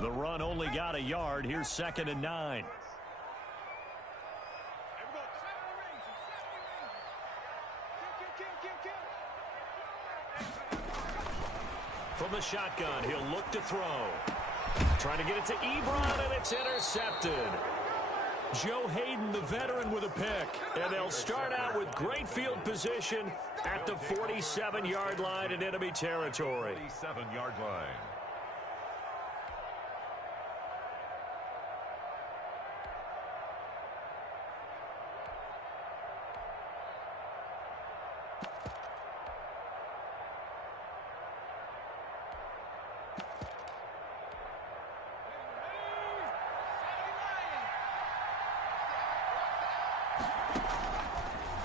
The run only got a yard. Here's 2nd and 9. From the shotgun, he'll look to throw. Trying to get it to Ebron, and it's intercepted. Joe Hayden, the veteran, with a pick. And they'll start out with great field position at the 47-yard line in enemy territory. 47-yard line.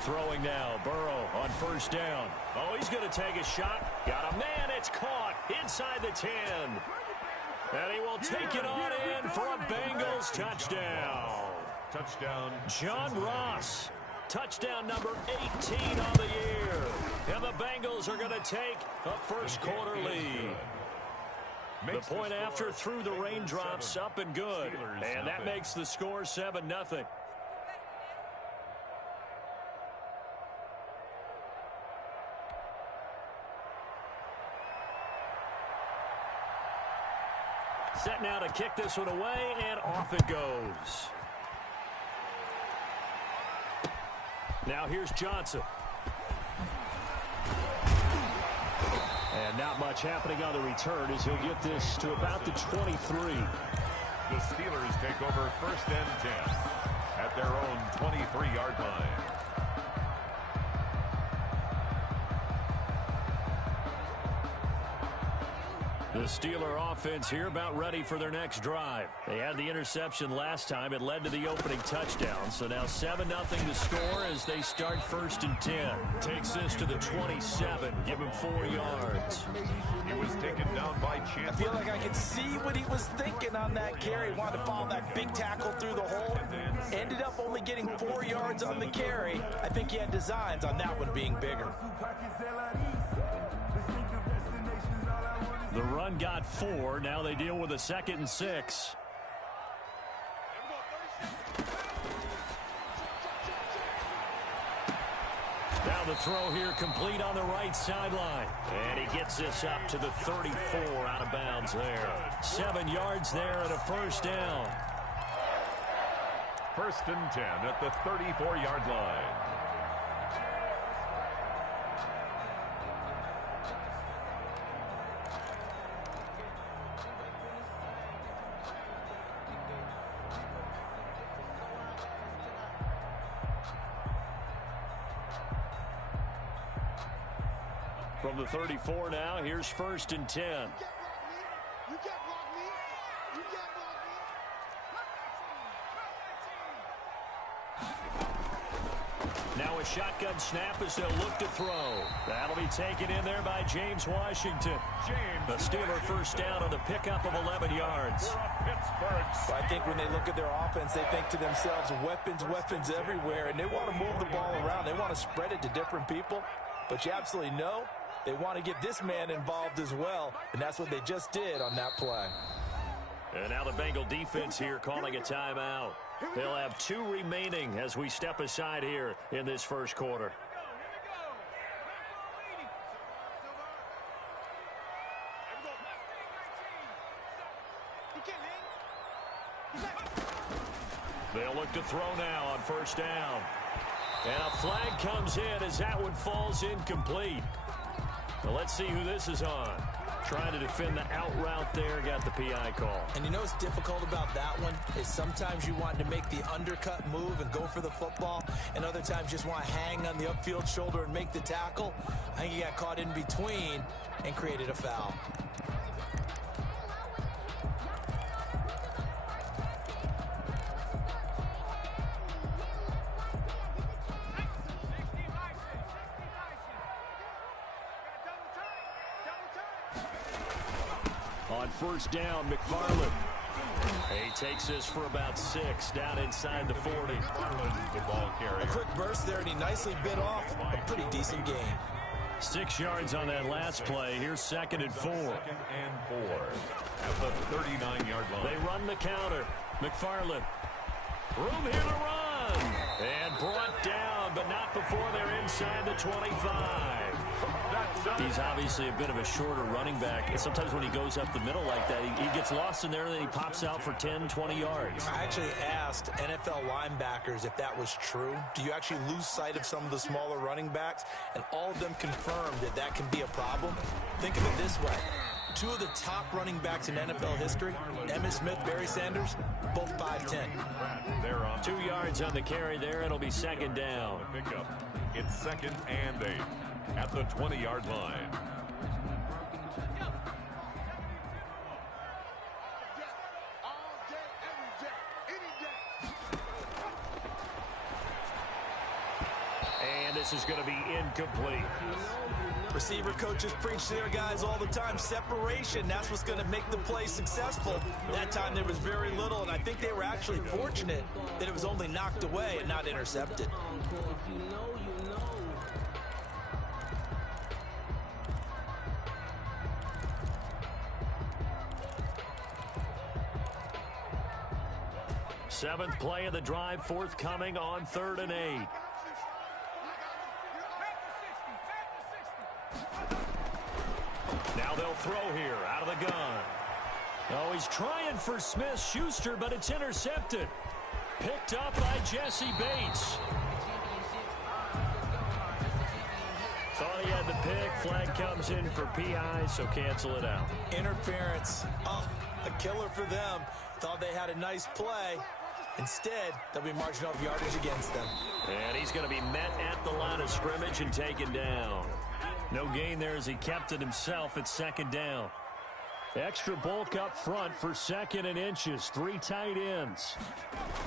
Throwing now, Burrow on 1st down. Oh, he's going to take a shot. Got a man, it's caught inside the 10. And he will take it on in for a Bengals touchdown. Touchdown. John Ross, touchdown number 18 on the year. And the Bengals are going to take a first quarter lead. The point after through the raindrops, up and good. And that makes the score 7-0. Set now to kick this one away, and off it goes. Now here's Johnson. And not much happening on the return as he'll get this to about the 23. The Steelers take over 1st and 10 at their own 23-yard line. The Steeler offense here about ready for their next drive. They had the interception last time. It led to the opening touchdown. So now 7-0 to score as they start 1st and 10. Takes this to the 27. Give him 4 yards. He was taken down by Chandler. I feel like I could see what he was thinking on that carry. Wanted to follow that big tackle through the hole. Ended up only getting 4 yards on the carry. I think he had designs on that one being bigger. The run got 4. Now they deal with a 2nd and 6. Now the throw here complete on the right sideline. And he gets this up to the 34 out of bounds there. 7 yards there and a 1st down. 1st and 10 at the 34-yard line. From the 34 now, here's 1st and 10. Now a shotgun snap as they'll look to throw. That'll be taken in there by James Washington. The Steeler 1st down on the pickup of 11 yards. I think when they look at their offense, they think to themselves, weapons everywhere, and they want to move the ball around. They want to spread it to different people, but you absolutely know they want to get this man involved as well, and that's what they just did on that play. And now the Bengal defense here calling a timeout. They'll have 2 remaining as we step aside here in this 1st quarter. They'll look to throw now on 1st down. And a flag comes in as that one falls incomplete. Well, let's see who this is on. Trying to defend the out route there, got the PI call. And you know what's difficult about that one is sometimes you want to make the undercut move and go for the football, and other times just want to hang on the upfield shoulder and make the tackle. I think he got caught in between and created a foul. On 1st down, McFarland. He takes this for about 6 down inside the 40. The ball carrier. A quick burst there, and he nicely bit off a pretty decent game. 6 yards on that last play. Here's 2nd and 4. 2nd and 4 at the 39-yard line. They run the counter. McFarland. Room here to run. And brought down, but not before they're inside the 25. He's obviously a bit of a shorter running back. And sometimes when he goes up the middle like that, he gets lost in there, and then he pops out for 10, 20 yards. I actually asked NFL linebackers if that was true. Do you actually lose sight of some of the smaller running backs? And all of them confirmed that that can be a problem. Think of it this way. 2 of the top running backs in NFL history, Emmitt Smith, Barry Sanders, both 5'10". 2 yards on the carry there. It'll be 2nd down. It's 2nd and 8 at the 20-yard line. And this is going to be incomplete. Receiver coaches preach to their guys all the time. Separation, that's what's going to make the play successful. That time there was very little, and I think they were actually fortunate that it was only knocked away and not intercepted. Seventh play of the drive, forthcoming on 3rd and 8. Now they'll throw here out of the gun. Oh, he's trying for Smith-Schuster, but it's intercepted. Picked up by Jesse Bates. Thought he had the pick. Flag comes in for PI, so cancel it out. Interference. Oh, a killer for them. Thought they had a nice play. Instead, they'll be marching off yardage against them. And he's going to be met at the line of scrimmage and taken down. No gain there as he kept it himself at 2nd down. Extra bulk up front for 2nd and inches. 3 tight ends.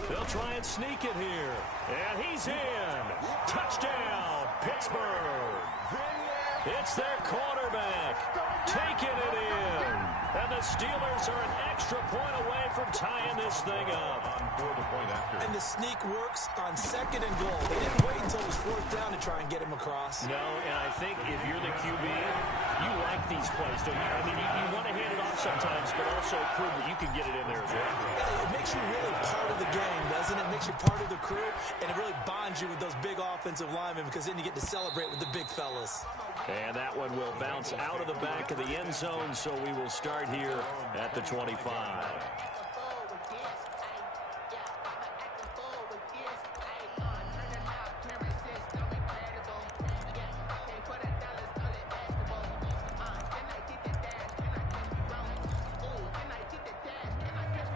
They'll try and sneak it here. And he's in. Touchdown, Pittsburgh. It's their quarterback taking it in. And the Steelers are an extra point away from tying this thing up. And the sneak works on 2nd and goal. They didn't wait until it was 4th down to try and get him across. No, and I think if you're the QB, you like these plays, don't you? I mean, you want to hand it off sometimes, but also prove that you can get it in there as well. It makes you really part of the game, doesn't it? It makes you part of the crew, and it really bonds you with those big offensive linemen because then you get to celebrate with the big fellas. And that one will bounce out of the back of the end zone, so we will start here at the 25.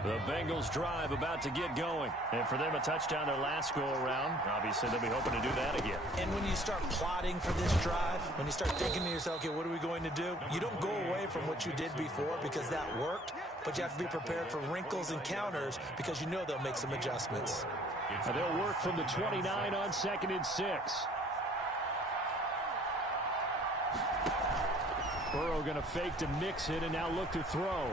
The Bengals drive about to get going. And for them, a touchdown their last go-around. Obviously, they'll be hoping to do that again. And when you start plotting for this drive, when you start thinking to yourself, okay, what are we going to do? You don't go away from what you did before because that worked, but you have to be prepared for wrinkles and counters because you know they'll make some adjustments. And they'll work from the 29 on 2nd and 6. Burrow going to fake to mix it and now look to throw.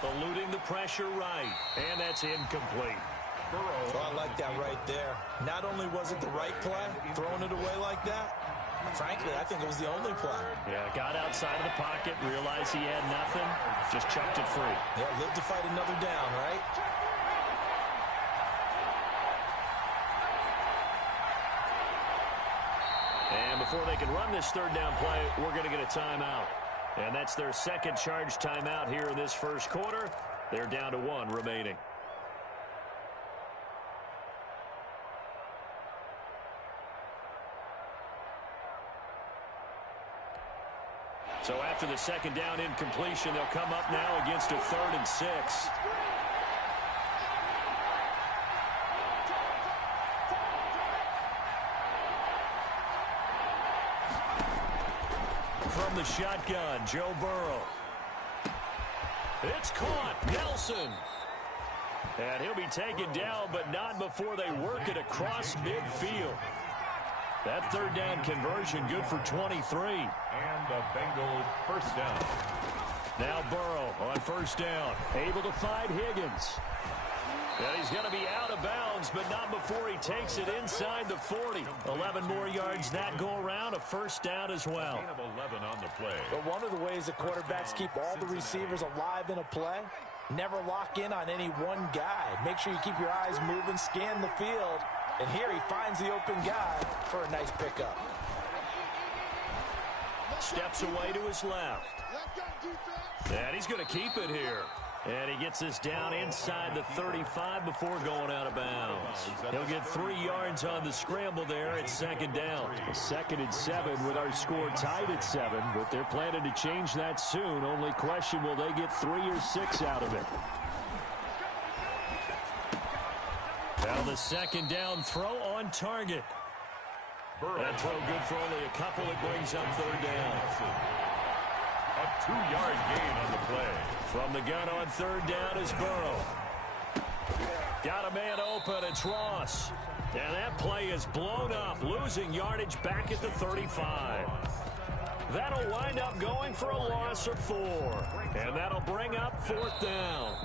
Eluding the pressure right, and that's incomplete. Oh, I like that right there. Not only was it the right play, throwing it away like that, frankly, I think it was the only play. Yeah, got outside of the pocket, realized he had nothing, just chucked it free. Yeah, live to fight another down, right? And before they can run this 3rd down play, we're going to get a timeout. And that's their 2nd charge timeout here in this 1st quarter. They're down to 1 remaining. So after the 2nd down incompletion, they'll come up now against a 3rd and 6. From the shotgun, Joe Burrow. It's caught. Nelson. And he'll be taken down, but not before they work it across midfield. That 3rd down conversion good for 23. And the Bengals 1st down. Now Burrow on 1st down. Able to find Higgins. And he's going to be out of bounds, but not before he takes it inside the 40. 11 more yards that go around, a first down as well. Gain of 11 on the play. But one of the ways the quarterbacks keep all the receivers alive in a play, never lock in on any one guy. Make sure you keep your eyes moving, scan the field, and here he finds the open guy for a nice pickup. Steps away to his left. And he's going to keep it here. And he gets this down inside the 35 before going out of bounds. He'll get 3 yards on the scramble there at second down. 2nd and 7 with our score tied at 7, but they're planning to change that soon. Only question, will they get 3 or 6 out of it? Now the second down throw on target. That throw good for only a couple. It brings up 3rd down. A 2-yard gain on the play. From the gun on 3rd down is Burrow. Got a man open. It's Ross. And that play is blown up, losing yardage back at the 35. That'll wind up going for a loss of 4. And that'll bring up 4th down.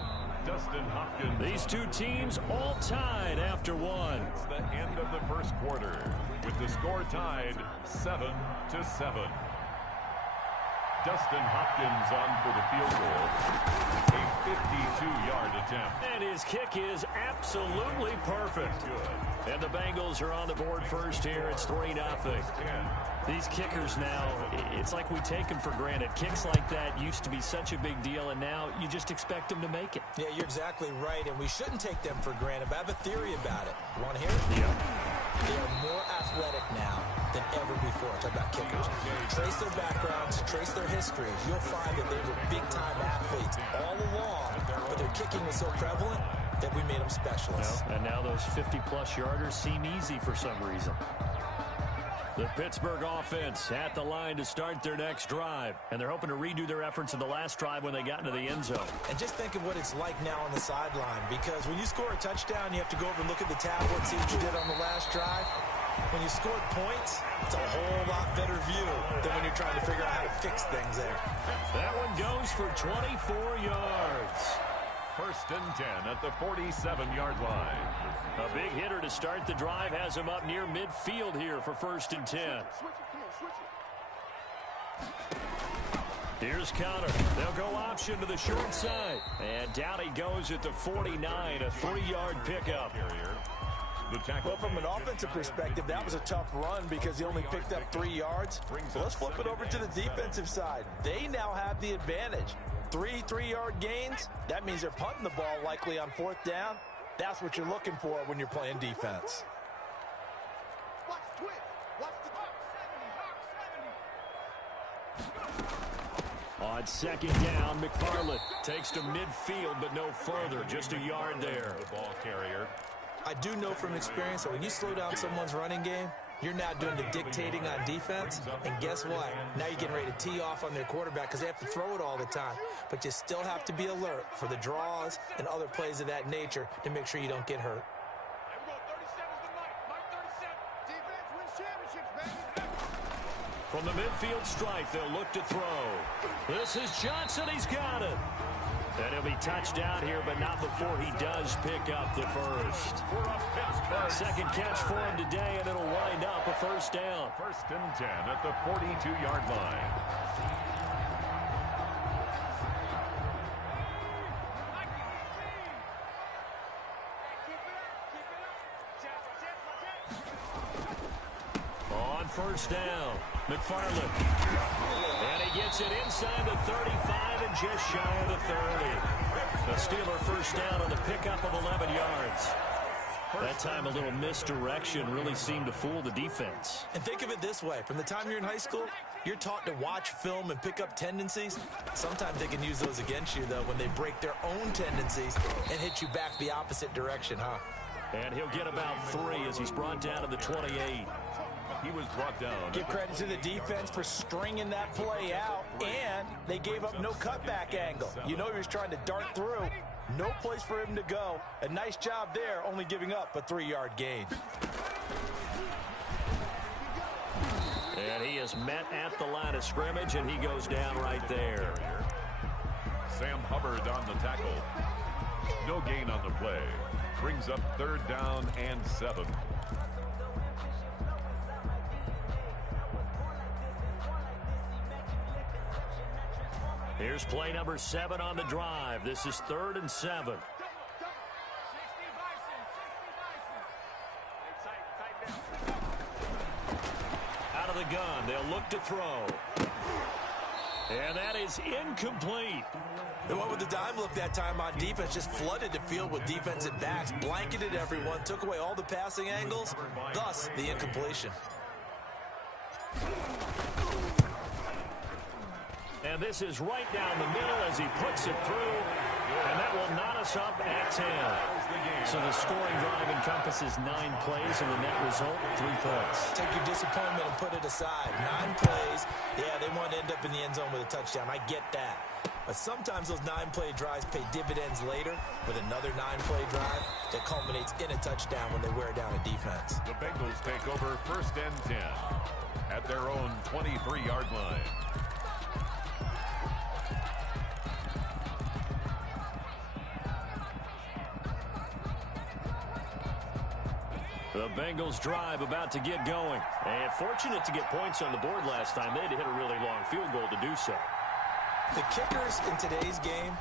Dustin Hopkins. These two teams all tied after 1. It's the end of the first quarter with the score tied 7-7. Dustin Hopkins on for the field goal. A 52-yard attempt. And his kick is absolutely perfect. Good. And the Bengals are on the board first here. It's 3-0. These kickers now, it's like we take them for granted. Kicks like that used to be such a big deal, and now you just expect them to make it. Yeah, you're exactly right, and we shouldn't take them for granted. But I have a theory about it. You want to hear it? Yeah. They are more athletic now than ever before. Talk about kickers. Trace their backgrounds, trace their histories. You'll find that they were big-time athletes all along, but their kicking was so prevalent that we made them specialists. And now those 50-plus yarders seem easy for some reason. The Pittsburgh offense at the line to start their next drive. And they're hoping to redo their efforts in the last drive when they got into the end zone. And just think of what it's like now on the sideline. Because when you score a touchdown, you have to go over and look at the tablet, see what you did on the last drive. When you scored points, it's a whole lot better view than when you're trying to figure out how to fix things there. That one goes for 24 yards. 1st and 10 at the 47-yard line. A big hitter to start the drive has him up near midfield here for 1st and 10. Here's Connor. They'll go option to the short side. And down he goes at the 49, a 3-yard pickup. Well, from an offensive perspective, that was a tough run because he only picked up 3 yards. Well, let's flip it over to the defensive side. They now have the advantage. 3-3-yard gains, that means they're punting the ball likely on 4th down. That's what you're looking for when you're playing defense. On 2nd down, McFarland takes to midfield, but no further. Just a yard there. The ball carrier. I do know from experience that when you slow down someone's running game, you're now doing the dictating on defense, and guess what? Now you're getting ready to tee off on their quarterback because they have to throw it all the time. But you still have to be alert for the draws and other plays of that nature to make sure you don't get hurt. From the midfield stripe, they'll look to throw. This is Johnson. He's got it. And he'll be touched out here, but not before he does pick up the first. Second catch for him today, and it'll wind up a 1st down. 1st and 10 at the 42-yard line. On 1st down, McFarland. And he gets it inside the 35 and just shy of the 30. A Steeler 1st down on the pickup of 11 yards. That time a little misdirection really seemed to fool the defense. And think of it this way. From the time you're in high school, you're taught to watch film and pick up tendencies. Sometimes they can use those against you, though, when they break their own tendencies and hit you back the opposite direction, huh? And he'll get about 3 as he's brought down to the 28. He was brought down. Give credit to the defense for stringing that play out, and they gave up no cutback angle. You know he was trying to dart through. No place for him to go. A nice job there, only giving up a 3-yard gain. And he is met at the line of scrimmage, and he goes down right there. Sam Hubbard on the tackle. No gain on the play. Brings up 3rd down and 7. Here's play number 7 on the drive. This is 3rd and 7. Out of the gun. They'll look to throw. And that is incomplete. The one with the dime look that time on defense just flooded the field with defensive backs, blanketed everyone, took away all the passing angles, thus the incompletion. And this is right down the middle as he puts it through. And that will knot us up at 10. So the scoring drive encompasses 9 plays, and the net result, 3 points. Take your disappointment and put it aside. 9 plays. Yeah, they want to end up in the end zone with a touchdown. I get that. But sometimes those 9-play drives pay dividends later with another 9-play drive that culminates in a touchdown when they wear down a defense. The Bengals take over 1st and 10 at their own 23-yard line. The Bengals drive about to get going. And fortunate to get points on the board last time. They had to hit a really long field goal to do so. The kickers in today's game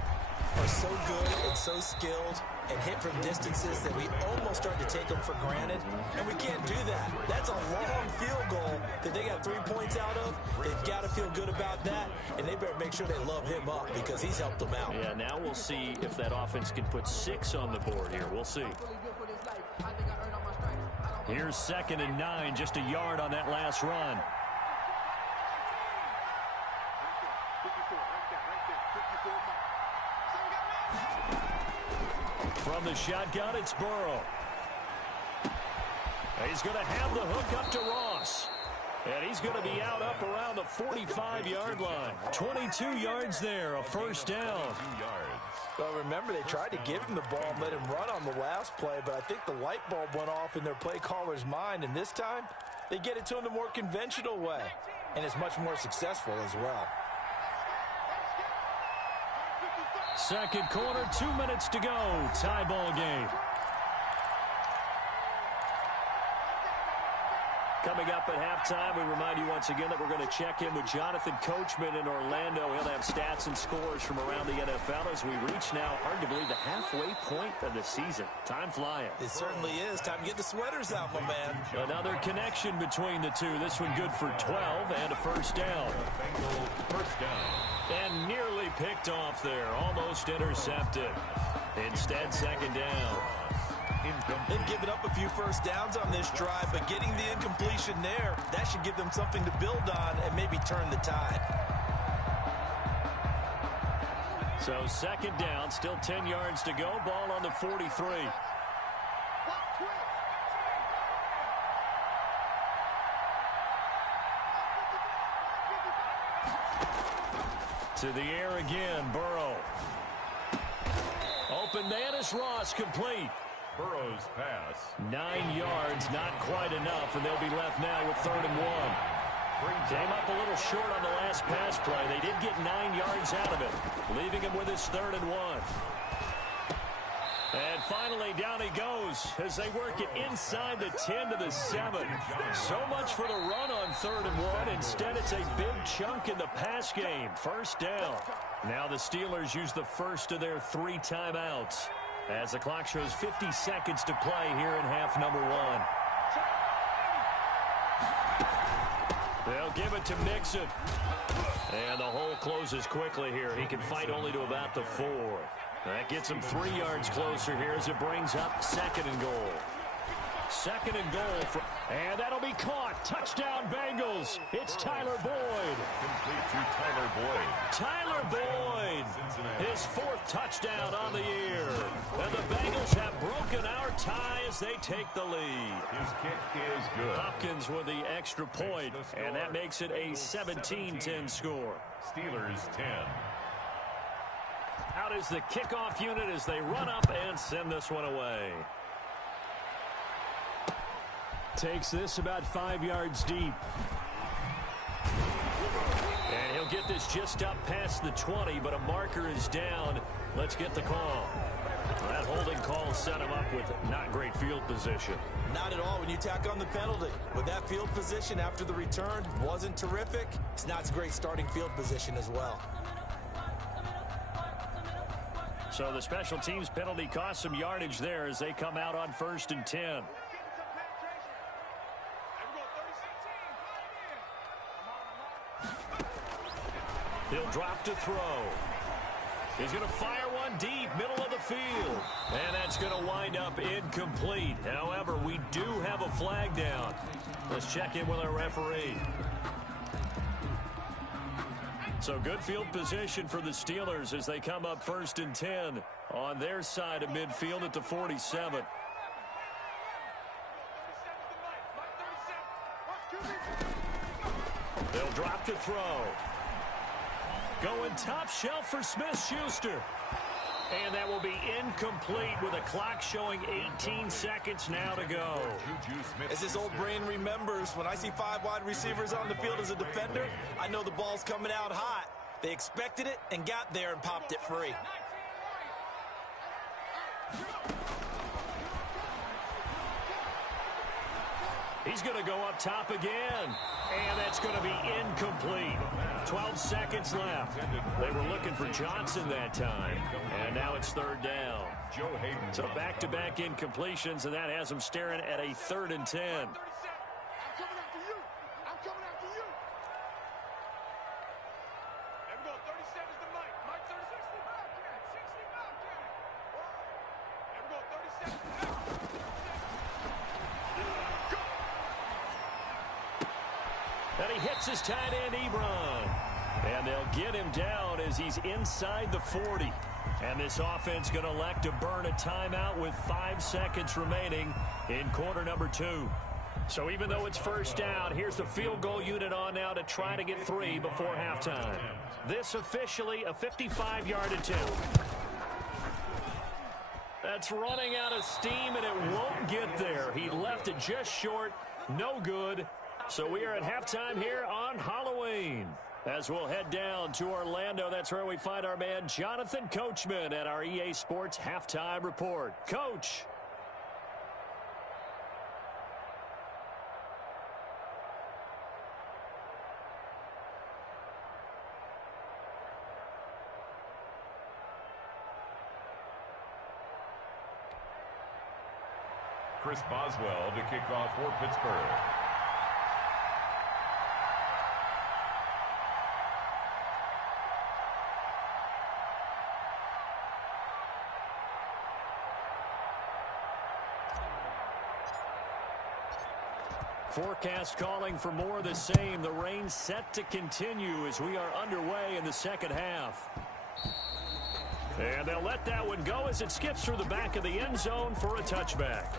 are so good and so skilled and hit from distances that we almost start to take them for granted, and we can't do that. That's a long field goal that they got 3 points out of. They've got to feel good about that, and they better make sure they love him up because he's helped them out. Yeah, now we'll see if that offense can put 6 on the board here. We'll see. Here's 2nd and 9, just a yard on that last run. From the shotgun, it's Burrow. He's going to have the hook up to Ross. And he's going to be out up around the 45-yard line. 22 yards there, a 1st down. Well, remember, they tried to give him the ball and let him run on the last play, but I think the light bulb went off in their play caller's mind, and this time they get it to him the more conventional way, and it's much more successful as well. 2nd quarter, 2 minutes to go. Tie ball game. Coming up at halftime, we remind you once again that we're going to check in with Jonathan Coachman in Orlando. He'll have stats and scores from around the NFL as we reach now, hard to believe, the halfway point of the season. Time flying. It certainly is. Time to get the sweaters out, my man. Another connection between the two. This one good for 12 and a 1st down. 1st down. And nearly picked off there. Almost intercepted. Instead, 2nd down. They've given up a few 1st downs on this drive, but getting the incompletion there, that should give them something to build on and maybe turn the tide. So 2nd down, still 10 yards to go. Ball on the 43. To the air again, Burrow. Open man is Ross, complete. Burrow's pass. 9 yards, not quite enough, and they'll be left now with 3rd and 1. Came up a little short on the last pass play. They did get 9 yards out of it, leaving him with his 3rd and 1. And finally, down he goes as they work it inside the 10 to the 7. So much for the run on 3rd and 1. Instead, it's a big chunk in the pass game. 1st down. Now the Steelers use the first of their 3 timeouts as the clock shows 50 seconds to play here in half number 1. They'll give it to Mixon. And the hole closes quickly here. He can fight only to about the 4. That gets him 3 yards closer here as it brings up 2nd and goal. 2nd and goal. And that'll be caught. Touchdown, Bengals. It's Tyler Boyd. Complete to Tyler Boyd. Tyler Boyd. His 4th touchdown on the year. And the Bengals have broken our tie as they take the lead. His kick is good. Hopkins with the extra point, and that makes it a 17-10 score. Steelers 10. Out is the kickoff unit as they run up and send this one away. Takes this about 5 yards deep. And he'll get this just up past the 20, but a marker is down Let's get the call. That holding call set him up with not great field position. Not at all when you tack on the penalty. With that field position after the return wasn't terrific, it's not great starting field position as well. So the special teams penalty cost some yardage there as they come out on 1st and 10. He'll drop to throw. He's going to fire one deep, middle of the field. And that's going to wind up incomplete. However, we do have a flag down. Let's check in with our referee. So good field position for the Steelers as they come up 1st and 10 on their side of midfield at the 47. They'll drop to throw. Going top shelf for Smith-Schuster. And that will be incomplete with a clock showing 18 seconds now to go. As his old brain remembers, when I see 5 wide receivers on the field as a defender, I know the ball's coming out hot. They expected it and got there and popped it free. He's going to go up top again. And that's going to be incomplete. 12 seconds left. They were looking for Johnson that time. And now it's 3rd down. So back-to-back incompletions, and that has them staring at a 3rd and 10. And he hits his tight end, Ebron. And they'll get him down as he's inside the 40. And this offense going to elect to burn a timeout with 5 seconds remaining in quarter number 2. So even though it's 1st down, here's the field goal unit on now to try to get 3 before halftime. This officially a 55-yard attempt. That's running out of steam, and it won't get there. He left it just short. No good. So we are at halftime here on Halloween. As we'll head down to Orlando, that's where we find our man Jonathan Coachman at our EA Sports Halftime Report. Coach. Chris Boswell to kick off for Pittsburgh. Forecast calling for more of the same. The rain set to continue as we are underway in the second half. And they'll let that one go as it skips through the back of the end zone for a touchback.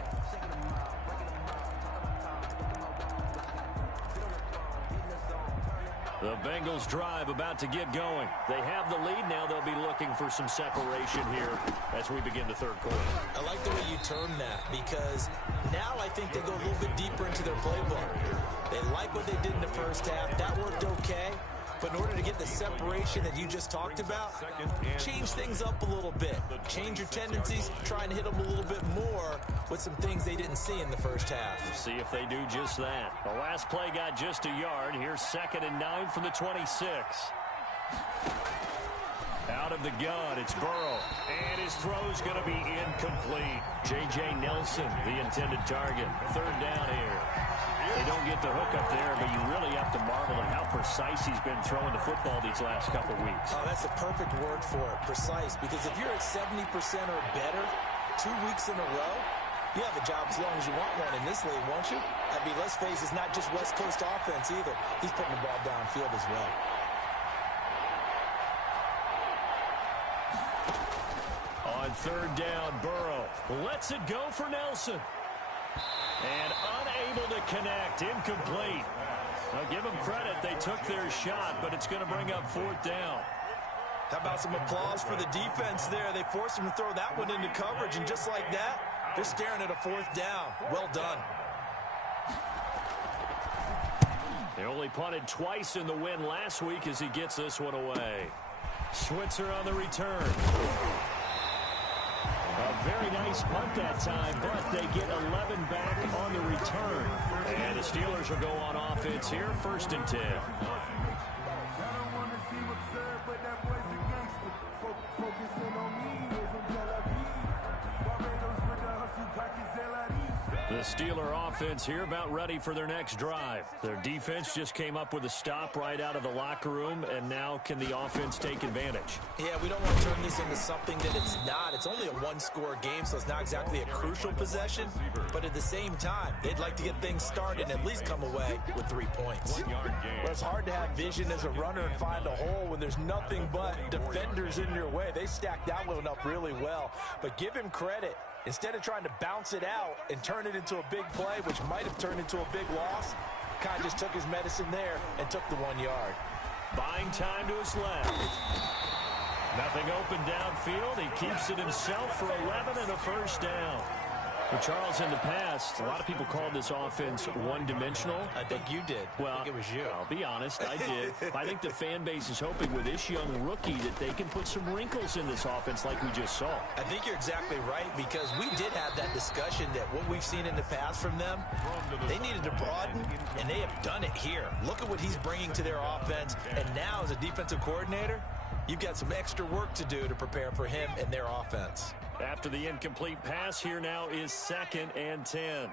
The Bengals drive about to get going. They have the lead. Now they'll be looking for some separation here as we begin the 3rd quarter. I like the way you term that because now I think they go a little bit deeper into their playbook. They like what they did in the 1st half. That worked okay. But in order to get the separation that you just talked about, change things up a little bit. Change your tendencies, try and hit them a little bit more with some things they didn't see in the 1st half. We'll see if they do just that. The last play got just a yard. Here's 2nd and 9 from the 26. Out of the gun, it's Burrow. And his throw's going to be incomplete. J.J. Nelson, the intended target. 3rd down here. They don't get the hook up there, but you really have to marvel at how precise he's been throwing the football these last couple weeks. Oh, that's a perfect word for it, precise, because if you're at 70% or better 2 weeks in a row, you have a job as long as you want one in this league, won't you? I mean, let's face it, it's not just West Coast offense either. He's putting the ball downfield as well. On 3rd down, Burrow lets it go for Nelson. And unable to connect, incomplete. Now give them credit, they took their shot, but it's going to bring up 4th down. How about some applause for the defense there? They forced him to throw that one into coverage, and just like that, they're staring at a 4th down. Well done. They only punted twice in the win last week as he gets this one away. Switzer on the return. A very nice punt that time, but they get 11 back on the return. And the Steelers will go on offense here, 1st and 10. The Steeler offense here about ready for their next drive. Their defense just came up with a stop right out of the locker room, and now can the offense take advantage? Yeah, we don't want to turn this into something that it's not. It's only a one-score game, so it's not exactly a crucial possession. But at the same time, they'd like to get things started and at least come away with 3 points. One-yard gain. Well, it's hard to have vision as a runner and find a hole when there's nothing but defenders in your way. They stacked that one up really well. But give him credit. Instead of trying to bounce it out and turn it into a big play, which might have turned into a big loss, kind of just took his medicine there and took the 1 yard. Buying time to his left. Nothing open downfield. He keeps it himself for 11 and a 1st down. Well, Charles, in the past, a lot of people called this offense one-dimensional. I think you did. Well, I think it was you. I'll be honest, I did. I think the fan base is hoping with this young rookie that they can put some wrinkles in this offense like we just saw. I think you're exactly right, because we did have that discussion that what we've seen in the past from them, they needed to broaden, and they have done it here. Look at what he's bringing to their offense, and now as a defensive coordinator, you've got some extra work to do to prepare for him and their offense. After the incomplete pass, here now is 2nd and 10.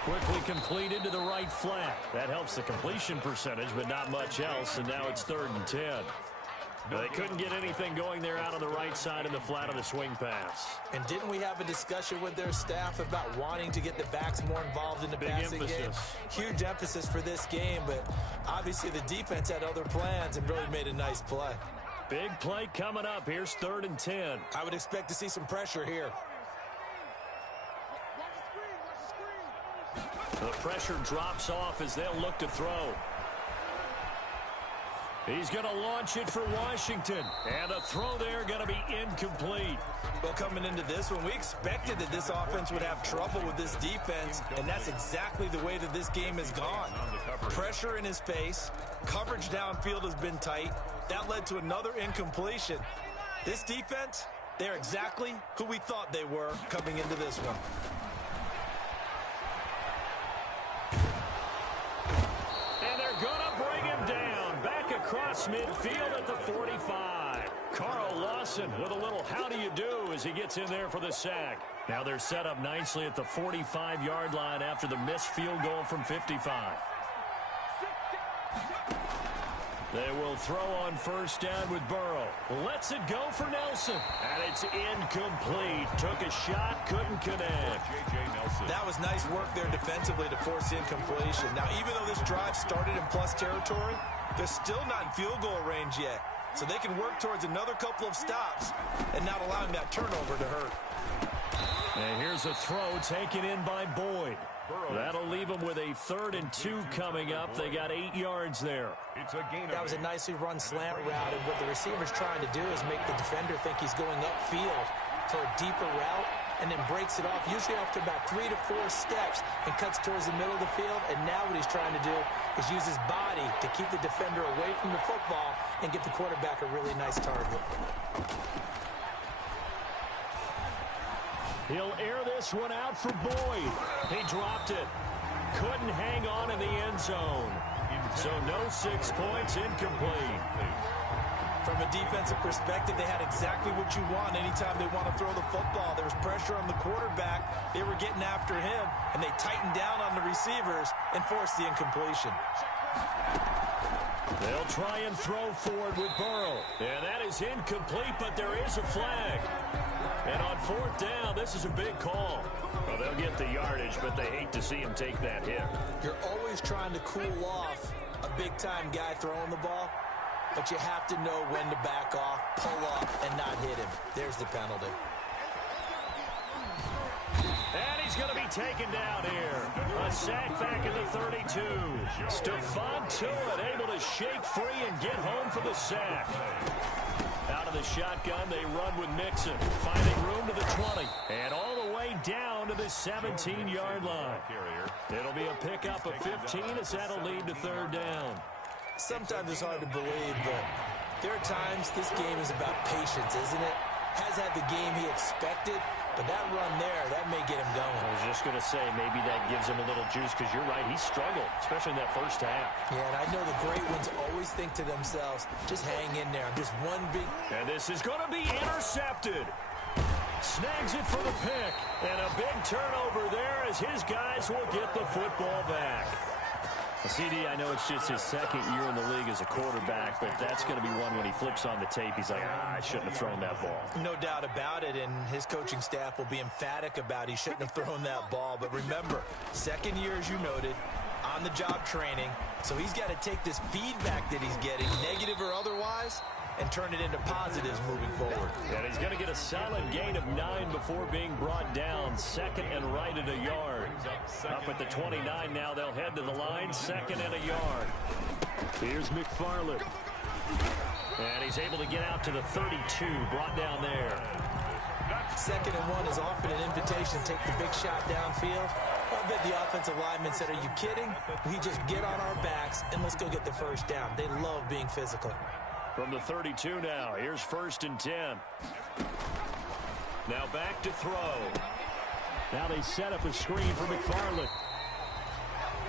Quickly completed to the right flat. That helps the completion percentage, but not much else, and now it's 3rd and 10. They couldn't get anything going there out on the right side of the flat of the swing pass. And didn't we have a discussion with their staff about wanting to get the backs more involved in the passing game? Huge emphasis for this game, but obviously the defense had other plans and really made a nice play. Big play coming up. Here's 3rd and 10. I would expect to see some pressure here. The pressure drops off as they'll look to throw. He's going to launch it for Washington. And the throw there going to be incomplete. Well, coming into this one, we expected that this offense would have trouble with this defense, and that's exactly the way that this game has gone. Pressure in his face. Coverage downfield has been tight. That led to another incompletion. This defense, they're exactly who we thought they were coming into this one. And they're going to bring him down. Back across midfield at the 45. Carl Lawson with a little how do you do as he gets in there for the sack. Now they're set up nicely at the 45-yard line after the missed field goal from 55. They will throw on 1st down with Burrow. Lets it go for Nelson. And it's incomplete. Took a shot, couldn't connect. That was nice work there defensively to force the incompletion. Now, even though this drive started in plus territory, they're still not in field goal range yet. So they can work towards another couple of stops and not allowing that turnover to hurt. And here's a throw taken in by Boyd. That'll leave them with a 3rd and 2 coming up. They got 8 yards there. That was a nicely run slant route, and what the receiver's trying to do is make the defender think he's going upfield for a deeper route, and then breaks it off, usually after about 3 to 4 steps, and cuts towards the middle of the field. And now what he's trying to do is use his body to keep the defender away from the football and get the quarterback a really nice target. He'll air this one out for Boyd. He dropped it. Couldn't hang on in the end zone. So no 6 points, incomplete. From a defensive perspective, they had exactly what you want anytime they want to throw the football. There was pressure on the quarterback. They were getting after him, and they tightened down on the receivers and forced the incompletion. They'll try and throw forward with Burrow. And that is incomplete, but there is a flag. And on 4th down, this is a big call. Well, they'll get the yardage, but they hate to see him take that hit. You're always trying to cool off a big-time guy throwing the ball, but you have to know when to back off, pull up, and not hit him. There's the penalty. And he's going to be taken down here. A sack back in the 32. Stephon Tuitt able to shake free and get home for the sack. Out of the shotgun, they run with Mixon, finding room to the 20, and all the way down to the 17-yard line. It'll be a pickup of 15 as that'll lead to 3rd down. Sometimes it's hard to believe, but there are times this game is about patience, isn't it? Has had the game he expected, but that run there, that may get him going. I was just going to say, maybe that gives him a little juice, because you're right, he struggled, especially in that first half. Yeah, and I know the great ones always think to themselves, just hang in there. I'm just one big... And this is going to be intercepted. Snags it for the pick. And a big turnover there as his guys will get the football back. CD, I know it's just his second year in the league as a quarterback, but that's going to be one when he flips on the tape, he's like, I shouldn't have thrown that ball. No doubt about it, and his coaching staff will be emphatic about he shouldn't have thrown that ball. But remember, second year, as you noted, on-the-job training, so he's got to take this feedback that he's getting, negative or otherwise, and turn it into positives moving forward. And he's going to get a solid gain of 9 before being brought down. Second and right at a yard. Up at the 29 now, they'll head to the line. Second and a yard. Here's McFarland. And he's able to get out to the 32, brought down there. Second and 1 is often an invitation to take the big shot downfield. I bet the offensive lineman said, are you kidding? We just get on our backs and let's go get the first down. They love being physical. From the 32 now, here's 1st and 10. Now back to throw. Now they set up a screen for McFarland.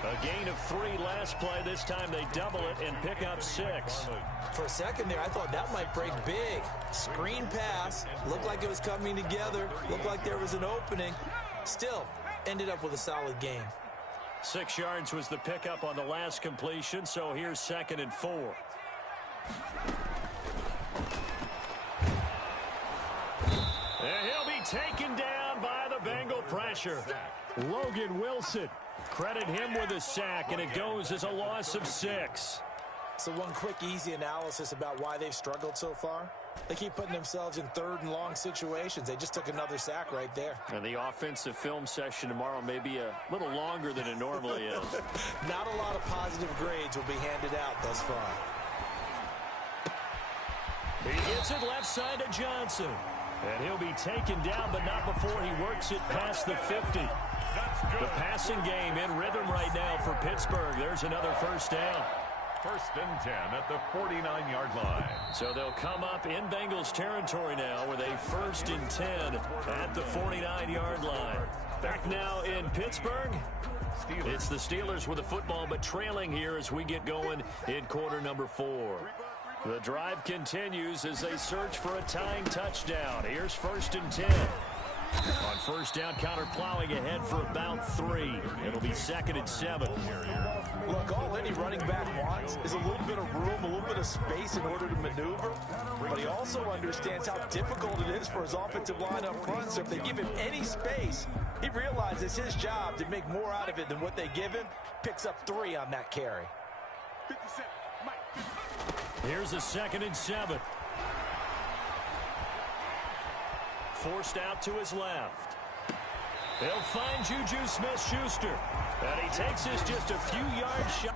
A gain of 3 last play. This time they double it and pick up 6. For a second there, I thought that might break big. Screen pass. Looked like it was coming together. Looked like there was an opening. Still, ended up with a solid game. 6 yards was the pickup on the last completion, so here's 2nd and 4. And he'll be taken down by the Bengal pressure. Logan Wilson. Credit him with a sack, and it goes as a loss of 6. So one quick, easy analysis about why they've struggled so far. They keep putting themselves in 3rd and long situations. They just took another sack right there. And the offensive film session tomorrow may be a little longer than it normally is. Not a lot of positive grades will be handed out thus far. He gets it left side to Johnson. And he'll be taken down, but not before he works it past the 50. The passing game in rhythm right now for Pittsburgh. There's another first down. 1st and 10 at the 49-yard line. So they'll come up in Bengals territory now with a 1st and 10 at the 49-yard line. Back now in Pittsburgh. It's the Steelers with the football, but trailing here as we get going in quarter number 4. The drive continues as they search for a tying touchdown. Here's 1st and 10. On first down, counter plowing ahead for about 3. It'll be 2nd and 7. Look, all any running back wants is a little bit of room, a little bit of space in order to maneuver. But he also understands how difficult it is for his offensive line up front. So if they give him any space, he realizes his job to make more out of it than what they give him. Picks up 3 on that carry. Here's a 2nd and 7. Forced out to his left. They'll find Juju Smith-Schuster. And he takes this just a few yards shot.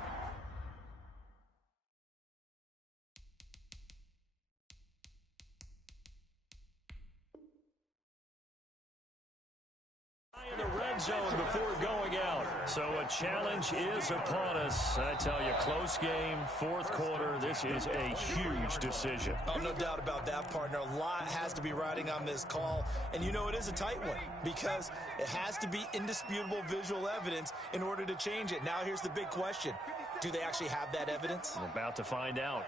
In the red zone before going out. So a challenge is upon us. I tell you, close game, 4th quarter. This is a huge decision. Oh, no doubt about that, partner. A lot has to be riding on this call. And you know it is a tight one because it has to be indisputable visual evidence in order to change it. Now here's the big question. Do they actually have that evidence? We're about to find out.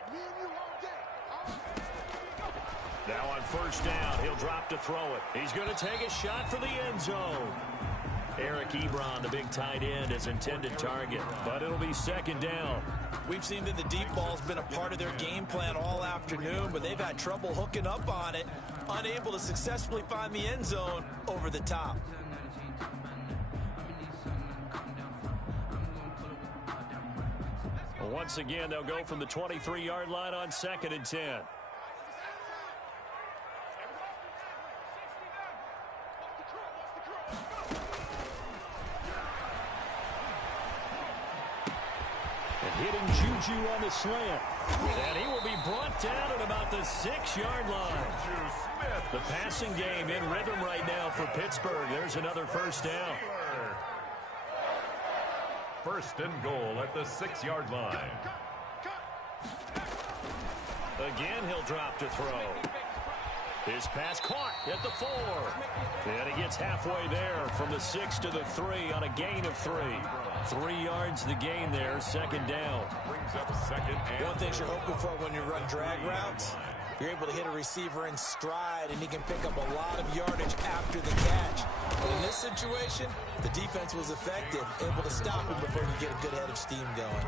Now on first down, he'll drop to throw it. He's going to take a shot for the end zone. Eric Ebron, the big tight end, is intended target, but it'll be 2nd down. We've seen that the deep ball's been a part of their game plan all afternoon, but they've had trouble hooking up on it, unable to successfully find the end zone over the top. Well, once again, they'll go from the 23-yard line on 2nd and 10. Hitting Juju on the slant. And he will be brought down at about the 6-yard line. The passing game in rhythm right now for Pittsburgh. There's another first down. 1st and goal at the 6-yard line. Again, he'll drop to throw. His pass caught at the 4. And he gets halfway there from the 6 to the 3 on a gain of 3. 3 yards the gain there, second down. Brings up second and One thing you're hoping for when you run drag routes, you're able to hit a receiver in stride, and he can pick up a lot of yardage after the catch. But in this situation, the defense was effective, able to stop him before you get a good head of steam going.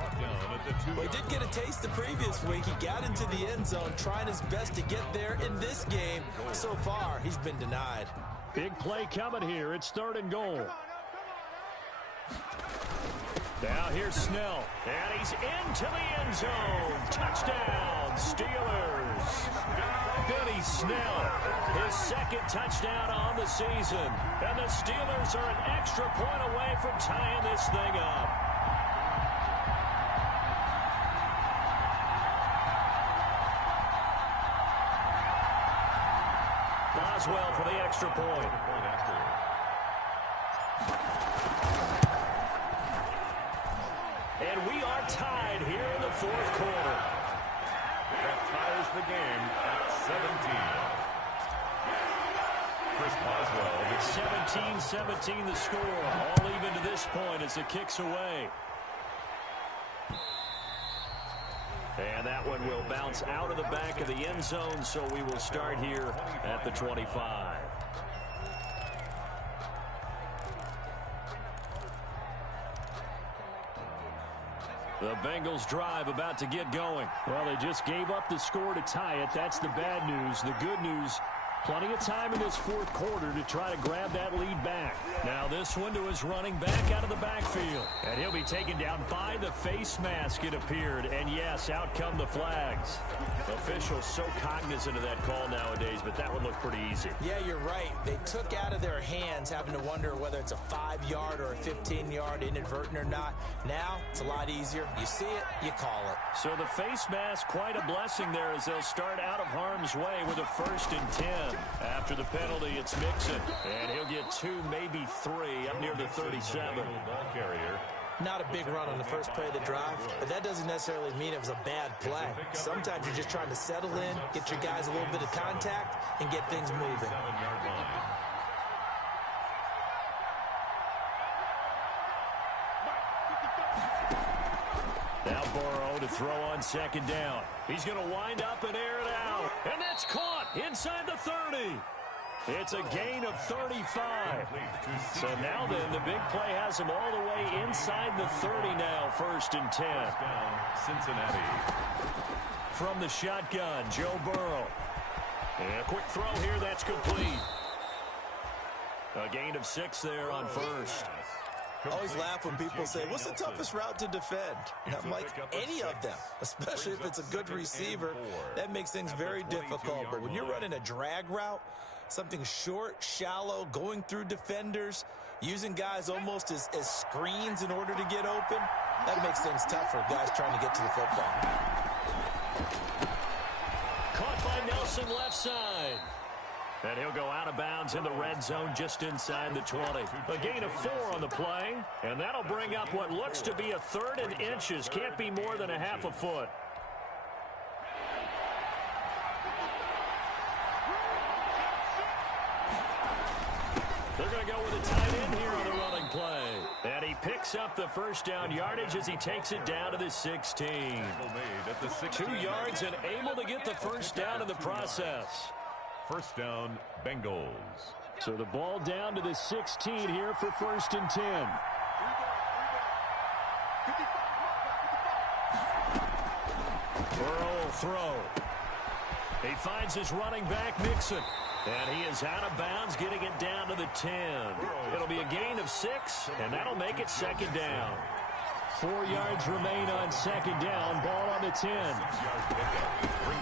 Well, he did get a taste the previous week. He got into the end zone, trying his best to get there in this game. So far, he's been denied. Big play coming here. It's 3rd and goal. Now here's Snell, and he's into the end zone. Touchdown, Steelers. Benny Snell, his 2nd touchdown on the season. And the Steelers are an extra point away from tying this thing up. Boswell for the extra point. And we are tied here in the 4th quarter. That ties the game at 17. Chris Boswell. 17-17 the score. All even to this point as the kick's away. And that one will bounce out of the back of the end zone, so we will start here at the 25. The Bengals drive about to get going. Well, they just gave up the score to tie it. That's the bad news. The good news, plenty of time in this 4th quarter to try to grab that lead back. Now this one to his running back out of the backfield. And he'll be taken down by the face mask, it appeared. And yes, out come the flags. Officials so cognizant of that call nowadays, but that one looked pretty easy. Yeah, you're right. They took out of their hands having to wonder whether it's a 5-yard or a 15-yard inadvertent or not. Now, it's a lot easier. You see it, you call it. So the face mask, quite a blessing there as they'll start out of harm's way with a 1st and 10. After the penalty, it's Mixon. And he'll get 2, maybe 3 up near the 37. Ball carrier. Not a big run on the first play of the drive, but that doesn't necessarily mean it was a bad play. Sometimes you're just trying to settle in, get your guys a little bit of contact, and get things moving. 7-yard line. Now Burrow to throw on 2nd down. He's going to wind up and air it out. And that's caught inside the 30. It's a gain of 35. So now then, the big play has him all the way inside the 30 now, 1st and 10. Cincinnati. From the shotgun, Joe Burrow. And a quick throw here, that's complete. A gain of 6 there on 1st. I always laugh when people say, what's the toughest route to defend? And I'm like, any of them, especially if it's a good receiver. That makes things very difficult. But when you're running a drag route, something short, shallow, going through defenders, using guys almost as screens in order to get open, that makes things tough for guys trying to get to the football. Caught by Nelson left side. And he'll go out of bounds in the red zone just inside the 20. A gain of 4 on the play. And that'll bring up what looks to be a 3rd and inches. Can't be more than a half a foot. They're going to go with a tight end here on the running play. And he picks up the 1st down yardage as he takes it down to the 16. 2 yards and able to get the 1st down in the process. 1st down, Bengals. So the ball down to the 16 here for 1st and 10. Burrow will throw. He finds his running back, Mixon. And he is out of bounds, getting it down to the 10. It'll be a gain of 6, and that'll make it 2nd down. 4 yards remain on 2nd down. Ball on the 10.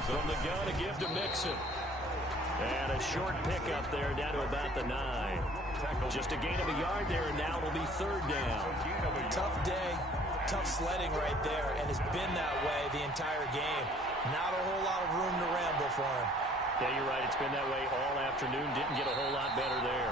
From the gun to give to Mixon. And a short pickup there down to about the 9. Just a gain of a yard there, and now it'll be 3rd down. Tough day, tough sledding right there, and it's been that way the entire game. Not a whole lot of room to ramble for him. Yeah, you're right. It's been that way all afternoon. Didn't get a whole lot better there.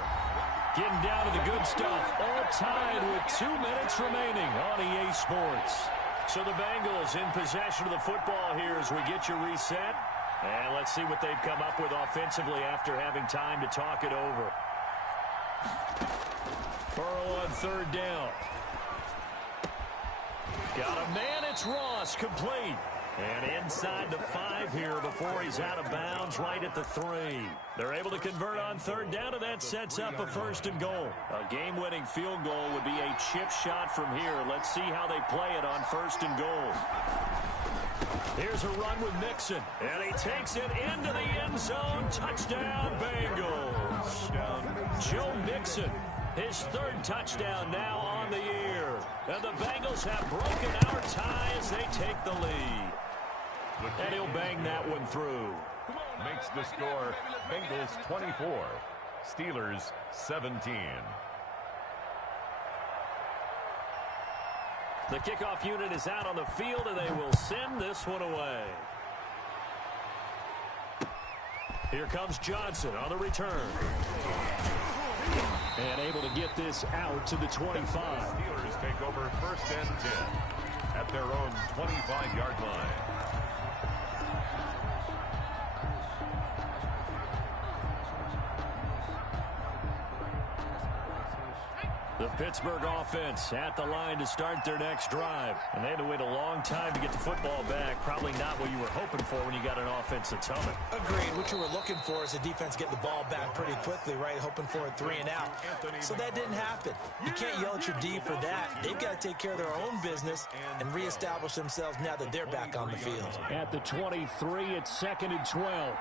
Getting down to the good stuff. All tied with 2 minutes remaining on EA Sports. So the Bengals in possession of the football here as we get you reset. And let's see what they've come up with offensively after having time to talk it over. Burrow on third down. Got a man, it's Ross, complete. And inside the 5 here before he's out of bounds right at the 3. They're able to convert on third down, and that sets up a 1st and goal. A game-winning field goal would be a chip shot from here. Let's see how they play it on 1st and goal. Here's a run with Mixon, and he takes it into the end zone. Touchdown, Bengals. Joe Mixon, his 3rd touchdown now on the year. And the Bengals have broken our tie as they take the lead. And he'll bang that one through. Makes the score Bengals 24, Steelers 17. The kickoff unit is out on the field, and they will send this one away. Here comes Johnson on the return. And able to get this out to the 25. Steelers take over 1st and 10 at their own 25-yard line. The Pittsburgh offense at the line to start their next drive. And they had to wait a long time to get the football back. Probably not what you were hoping for when you got an offense that's humming. Agreed. What you were looking for is the defense getting the ball back pretty quickly, right? Hoping for a 3 and out. So that didn't happen. You can't yell at your D for that. They've got to take care of their own business and reestablish themselves now that they're back on the field. At the 23, it's 2nd and 12.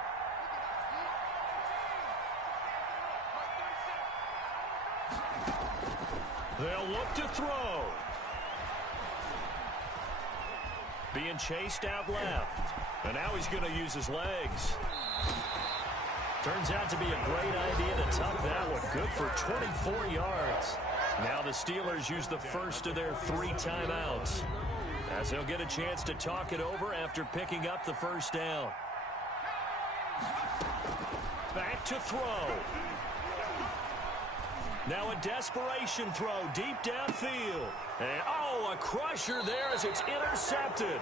They'll look to throw. Being chased out left. And now he's going to use his legs. Turns out to be a great idea to tuck that one. Good for 24 yards. Now the Steelers use the first of their 3 timeouts, as they'll get a chance to talk it over after picking up the 1st down. Back to throw. Now a desperation throw deep downfield. And, oh, a crusher there as it's intercepted.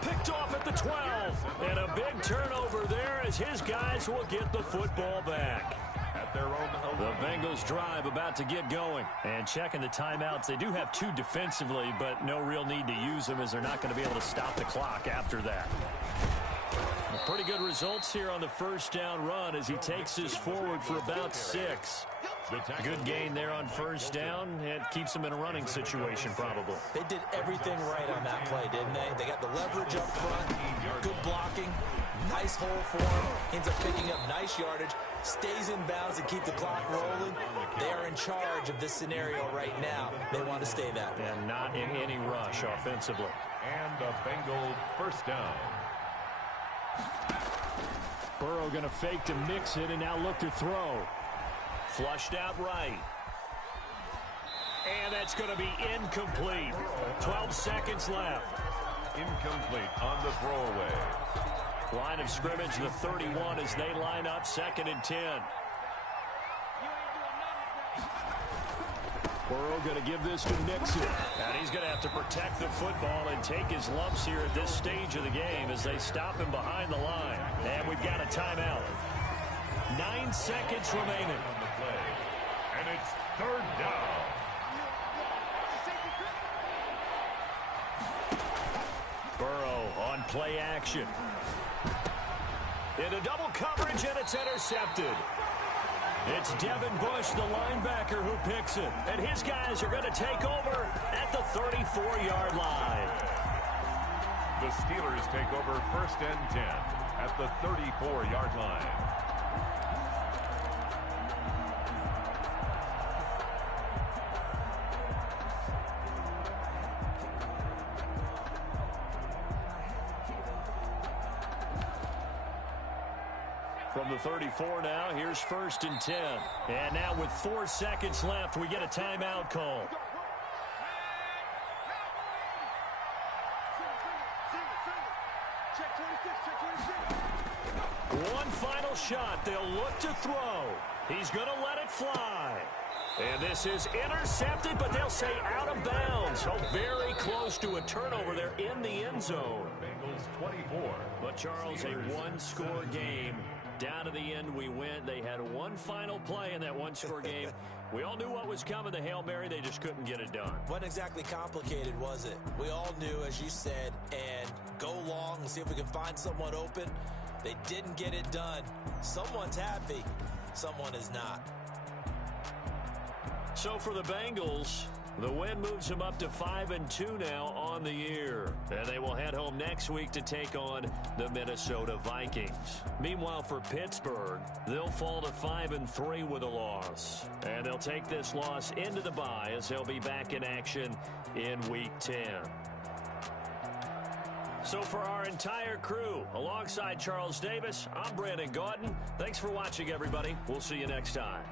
Picked off at the 12. And a big turnover there as his guys will get the football back. At their own the Bengals drive about to get going. And checking the timeouts. They do have 2 defensively, but no real need to use them as they're not going to be able to stop the clock after that. Pretty good results here on the 1st down run as he takes us forward for about 6. Good gain there on 1st down. It keeps them in a running situation probably. They did everything right on that play, didn't they? They got the leverage up front, good blocking, nice hole for him, ends up picking up nice yardage, stays in bounds to keep the clock rolling. They are in charge of this scenario right now. They want to stay that way. And not in any rush offensively. And a Bengal 1st down. Burrow going to fake to mix it and now look to throw. Flushed out right. And that's going to be incomplete. 12 seconds left. Incomplete on the throwaway. Line of scrimmage, the 31 as they line up 2nd and 10. Burrow going to give this to Mixon. And he's going to have to protect the football and take his lumps here at this stage of the game as they stop him behind the line. And we've got a timeout. 9 seconds remaining. On the play. And it's 3rd down. Burrow on play action. Into double coverage, and it's intercepted. It's Devin Bush, the linebacker, who picks it. And his guys are going to take over at the 34-yard line. The Steelers take over 1st and 10 at the 34-yard line. From the 34 now, here's 1st and 10. And now with 4 seconds left, we get a timeout call. One final shot. They'll look to throw. He's going to let it fly. And this is intercepted, but they'll say out of bounds. So very close to a turnover there in the end zone. Bengals 24. But, Charles, a one-score game. Down to the end we went. They had one final play in that one-score game. We all knew what was coming, the Hail Mary. They just couldn't get it done. Wasn't exactly complicated, was it? We all knew, as you said, and go long and see if we can find someone open. They didn't get it done. Someone's happy. Someone is not. So for the Bengals, the win moves them up to 5-2 now on the year. And they will head home next week to take on the Minnesota Vikings. Meanwhile, for Pittsburgh, they'll fall to 5-3 with a loss. And they'll take this loss into the bye as they'll be back in action in Week 10. So for our entire crew, alongside Charles Davis, I'm Brandon Gaudin. Thanks for watching, everybody. We'll see you next time.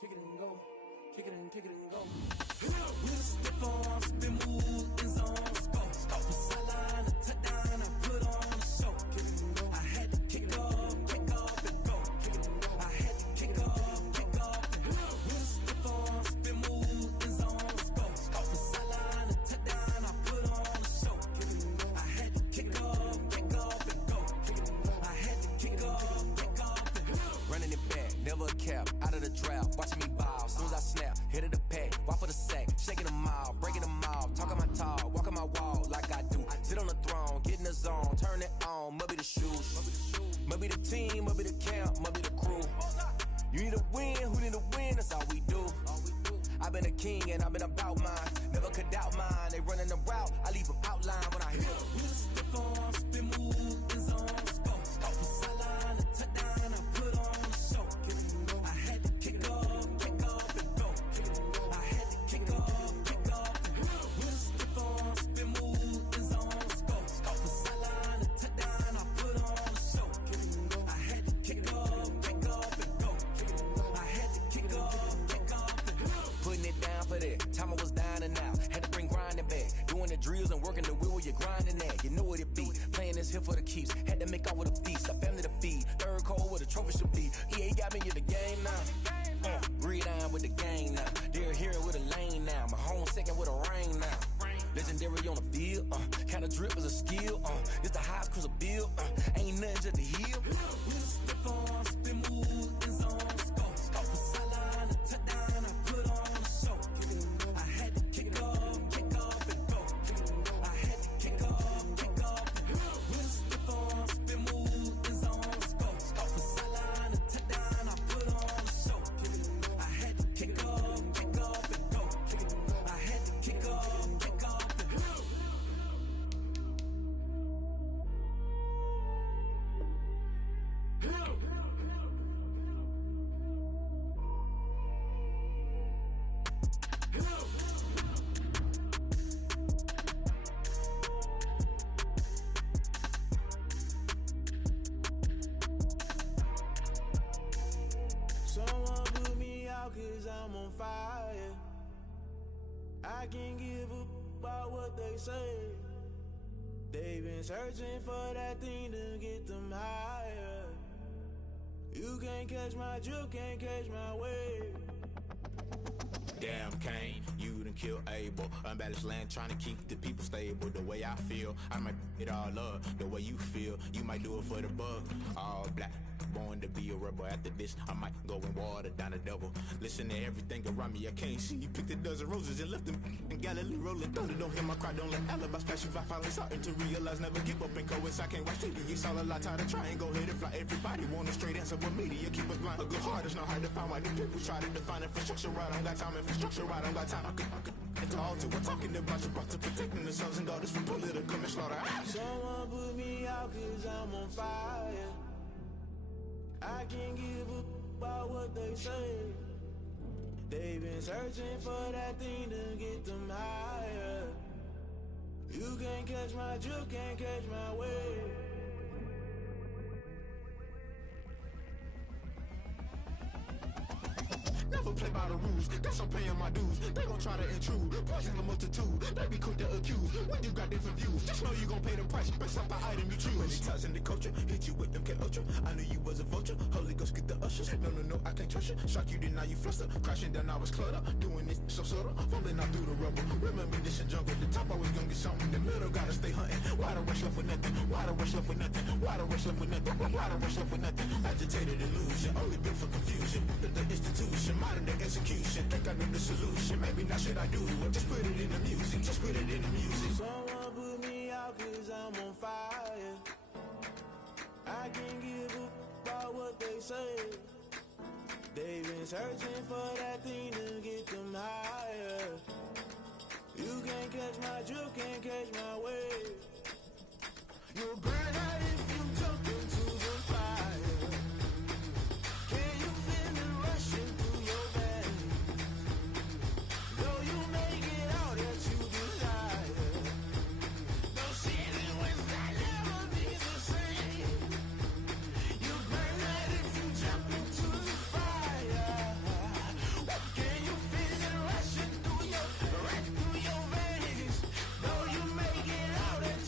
Kick it and go. Kick it and kick it and go. With a stiff arm, spin move, in zone, go. Off the sideline, a touchdown, I put on a show. Kick it and go. I had to kick off and go. Kick it and go. I had to kick off and go. With a stiff arm, spin move, in zone, go. Off the sideline, a touchdown, I put on a show. Kick it and go. I had to kick off and go. Kick it and go. I had to kick off and go. Running it back, never a cap, out of the draft, watching me ball, soon as I snap, hit of the pack, walk for the sack, shaking them all, breaking them all, talking my talk, walking my wall like I do, sit on the throne, get in the zone, turn it on, must be the shoes, must be the team, must be the camp, must be the crew, you need a win, who need a win, that's all we do, I've been a king and I've been about mine, never could doubt mine, they running the route, I leave them outline when I hit them. With a stiff arm, spin move, in zone, go. Off the sideline, a touchdown, I put on a show. Kick it and go. I had to kick off and go. Kick it and go. I had to kick off and go. With a stiff arm, spin move, in zone, go. Off the sideline, a touchdown, I put on a show. Kick it and go. I had to kick off and go. Kick it and go. I had to kick off and go. Putting it down for that. Time I was down and out. Had to bring grinding back. Doing the drills and working the wheel where you're grinding at. You know what it be. Playing this here for the keeps. Had to make off with a feast. A family to feed. Third cold where the trophy should be. EA got me in the game now. Breed on with the game now. They're here with a lane now. My home second with a rain now. Legendary on the field. Kinda drip is a skill. It's the highest cruiser bill. Ain't nothing just to heal. With a stiff arm, spin move, in zone, go. Off the sideline, a touchdown, I put on a show. Kick it and go. I had to kick off and go. Kick it and go. I had to kick off and go. With a stiff arm, spin move, in zone, go. Off the sideline, a touchdown, I put on a show. Kick it and go. I had to kick off and go. Kick it and go. I had to kick off and go. Someone put me out 'cause I'm on fire. I can't give up about what they say. They've been searching for that thing to get them higher. You can't catch my drift, can't catch my wave. Damn, Kane, you done killed Abel. Unbalanced land, trying to keep the people stable. The way I feel, I might it all up. The way you feel, you might do it for the buck. All black, born to be a rebel. After this, I might go and water down the devil. Listen to everything around me, I can't see. You picked a dozen roses and left them in Galilee rolling thunder. Don't hear my cry, don't let alibis pass you by. Finally starting to realize, never give up and coincide. Can't watch TV, it's all a lot. Tired of trying, go ahead and fly. Everybody want a straight answer, but media keep us blind. A good heart is not hard to find. Why do people try to define infrastructure right? I don't got time, infrastructure right, I don't got time. I could it's all to we're talking about you, brought to protecting the sons and daughters from political and slaughter. Someone put me out cause I'm on fire. I can't give up about what they say. They've been searching for that thing to get them higher. You can't catch my drift, can't catch my wave. Never play by the rules, guess I'm paying my dues. They gon' try to intrude, poison the multitude. They be quick to accuse, when you got different views. Just know you gon' pay the price, based off the item you choose. Many times in the culture, hit you with them K-Ultra. I knew you was a vulture, Holy Ghost get the ushers. No, I can't trust you. Shock you, then now you fluster. Crashing down, I was cluttered. Doing this so subtle, falling out through the rubble. Remember this in jungle, the top I was gonna get something. The middle gotta stay hunting. Why the rush left for nothing? Why the rush left for nothing? Why the rush left for nothing? Why the rush left for nothing? Agitated illusion, only built for confusion. The institution, modern day execution. Think I know the solution. Maybe not should I do it? Just put it in the music. Just put it in the music. Someone put me out cause I'm on fire. I can't give up about what they say. They've been searching for that thing to get them higher. You can't catch my drift, can't catch my wave. You'll burn out if you jump into the fire. Can you feel it rushing through your veins? Though you may get out that you desire. No ceiling when that never be the same. You burn out if you jump into the fire. Can you feel it rushing through your veins? Though you may get out that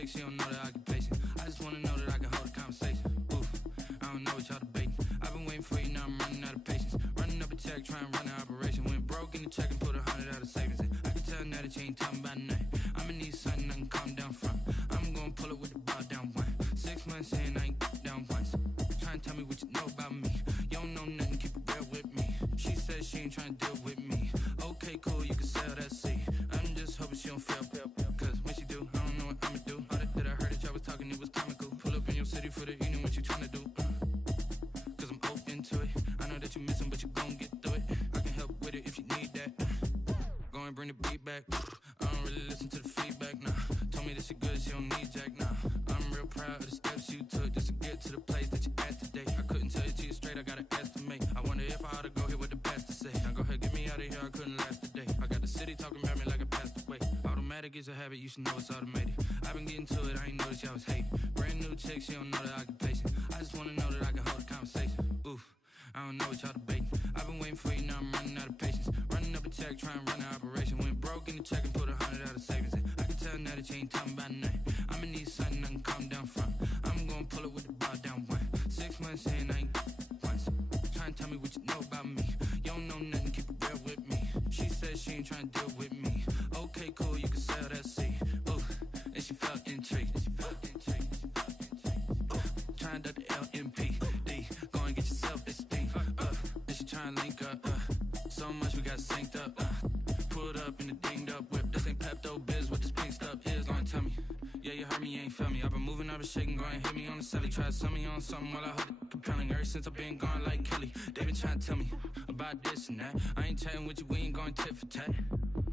chick, she don't know that I can patient. I just wanna know that I can hold a conversation. Oof, I don't know what y'all debating. I've been waiting for you, now I'm running out of patience. Running up a check, trying to run an operation. Went broke in the check and put 100 out of savings in. I can tell now that you ain't talking about nothing. I'ma need something I can calm down from. I'm gonna pull it with the bow down one. 6 months in, I ain't down once. Trying to tell me what you know about me. You don't know nothing, keep it real with me. She says she ain't trying to deal with me. Okay, cool, you can sell that seed. I'm just hoping she don't fail. Cause when she do, I don't know what I'ma do. All that I heard that y'all was talking, it was comical. Pull up in your city for the evening, what you tryna do? Cause I'm open to it. I know that you missing, but you gon' get through it. I can help with it if you need that. Go and bring the beat back. I don't really listen to the feedback, nah. Told me that she good, she don't need jack, nah. I'm real proud of the steps you took just to get to the place that you at today. I couldn't tell you to you straight, I gotta estimate. I wonder if I ought to go here with the best to say. Now go ahead, get me out of here, I couldn't last today. I got the city talking about me like I passed away. Automatic is a habit, you should know it's automated. I've been getting to it, I ain't noticed y'all was hating. Brand new chick, she don't know that I can patient. I just wanna know that I can hold a conversation. Oof, I don't know what y'all debating. I've been waiting for you, now I'm running out of patience. Running up a check, trying to run an operation. Went broke in the check and put 100 out of savings in. I can tell now that you ain't talking about nothing. I'ma need something I can calm down from. I'm gonna pull it with the bow down one. 6 months in, I ain't once. Trying to tell me what you know about me. You don't know nothing, keep it real with me. She says she ain't trying to deal with me. Okay, cool, you can sell that seed. Ooh, and she felt intrigued. Trying to the LMPD. Go and get yourself this thing. And she trying to link up. So much we got synced up. Pulled up in the dinged up whip. This ain't Pepto Biz, what this pink stuff is. Long tell me. Yeah, you heard me, you ain't felt me. I've been moving, I've been shaking, go and hit me on the celly. Try to sell me on something while I hold it compelling. Ever since I've been gone like Kelly, they been trying to tell me about this and that. I ain't chatting with you, we ain't going tit for tat.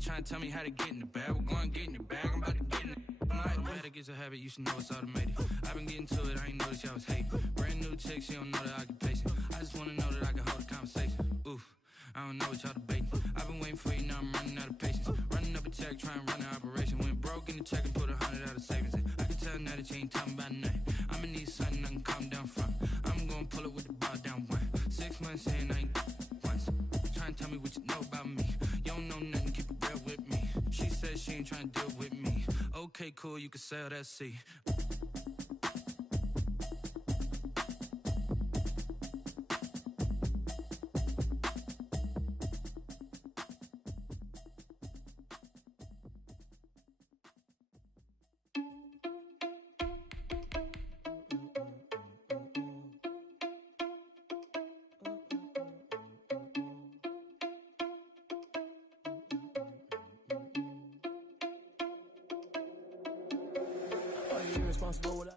Trying to tell me how to get in the bag. We're going to get in the bag, I'm about to get in it. Automatic is a habit, you should know it's automated. I've been getting to it, I ain't noticed y'all was hating. Brand new chick, she don't know that I can patient. I just wanna know that I can hold a conversation. Oof, I don't know what y'all debating. I've been waiting for you, now I'm running out of patience. Running up a check, trying to run an operation. Went broke in the check and put 100 out of savings in. I can tell now that you ain't talking about nothing. I'ma need something I can calm down from. I'm gonna pull it with the bow down one. 6 months in, I ain't once. Trying to tell me what you know about me. You don't know nothing, keep it real with me. She says she ain't trying to deal with me. Okay, cool, you can sell that seed. Are you irresponsible with